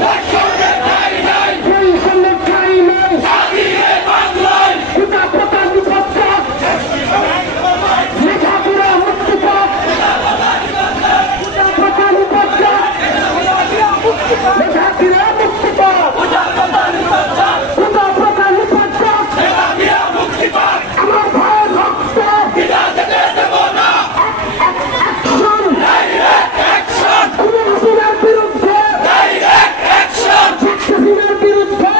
বৈষম্যের ঠাঁই নাই। পিতা প্রধান নিপত্তক, লেখাপড়া মুক্তি পাক। পিতা প্রধান নিপত্তক, লেখাপড়া মুক্তি পাক। পিতা প্রধান নিপত্তক, আমার ভাইয়ের রক্ত হাসিনার বিরুদ্ধে, হাসিনার বিরুদ্ধে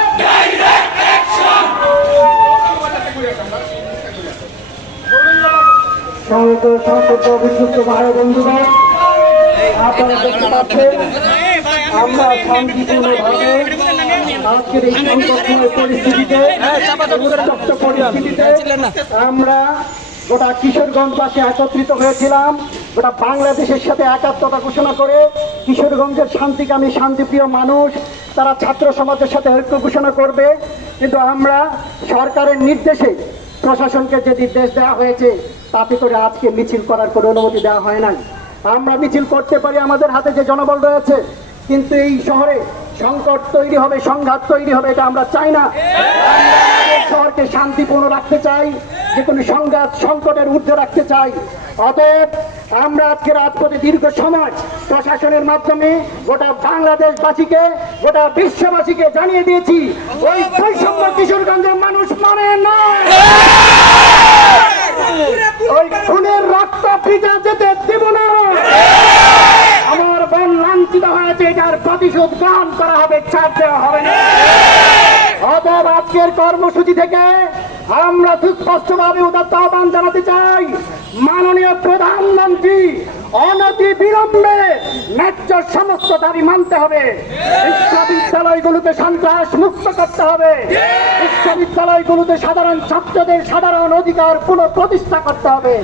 সংসদ অভিযুক্ত ভাই বন্ধুগণ, আপনারা দেখতে পাচ্ছেন আমরা শান্তিপূর্ণভাবে আজকের এই সংকটময় পরিস্থিতিতে আমরা গোটা কিশোরগঞ্জবাসী একত্রিত হয়েছিলাম। গোটা বাংলাদেশের সাথে একাত্মতা ঘোষণা করে কিশোরগঞ্জের শান্তিকামী শান্তিপ্রিয় মানুষ তারা ছাত্র সমাজের সাথে ঐক্য ঘোষণা করবে। কিন্তু আমরা সরকারের নির্দেশে প্রশাসনকে যে নির্দেশ দেওয়া হয়েছে তাতে করে আজকে মিছিল করার কোনো অনুমতি দেওয়া হয় নাই। আমরা মিছিল করতে পারি, আমাদের হাতে যে জনবল রয়েছে, কিন্তু এই শহরে সংকট তৈরি হবে, সংঘাত তৈরি হবে, এটা আমরা চাই না। শহরকে শান্তিপূর্ণ রাখতে চাই, যে কোনো সংঘাত সংকটের ঊর্ধ্বে রাখতে চাই। অতএব আমরা আজকে রাজপথে দীর্ঘ সময় প্রশাসনের মাধ্যমে গোটা বাংলাদেশবাসীকে, গোটা বিশ্ববাসীকে জানিয়ে দিয়েছি, ওই বৈষম্য কিশোরগঞ্জের মানুষ মানে না। ওই খুনের রক্ত ভিজে যেতে দেব না। আমার বোন লাঞ্ছিত হয়েছে, এটার প্রতিশোধ গ্রহণ করা হবে, ছাড় দেওয়া হবে না। অতএব আজকের কর্মসূচি থেকে আমরা সুস্পষ্টভাবে উদাত্ত আহ্বান জানাতে চাই, মাননীয় প্রধানমন্ত্রী অনতি বিলম্বে ন্যায্য সমস্ত দাবি মানতে হবে। বিশ্ববিদ্যালয়গুলোতে সন্ত্রাস মুক্ত করতে হবে। বিশ্ববিদ্যালয়গুলোতে সাধারণ ছাত্রদের সাধারণ অধিকার পুনঃপ্রতিষ্ঠা করতে হবে।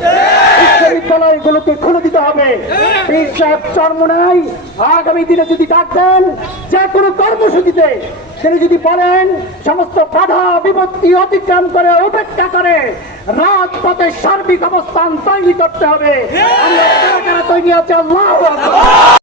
বিশ্ববিদ্যালয়গুলোকে খুলে দিতে হবে। পীর সাহেব চরমোনাই আগামী দিনে যদি ডাক দেন যে কোনো কর্মসূচিতে, তিনি যদি বলেন সমস্ত বাধা বিপত্তি অতিক্রম করে উপেক্ষা করে রাজপথে সার্বিক অবস্থান তৈরি করতে হবে, আমরা কারা কারা তৈরি আছে? আল্লাহু আকবার।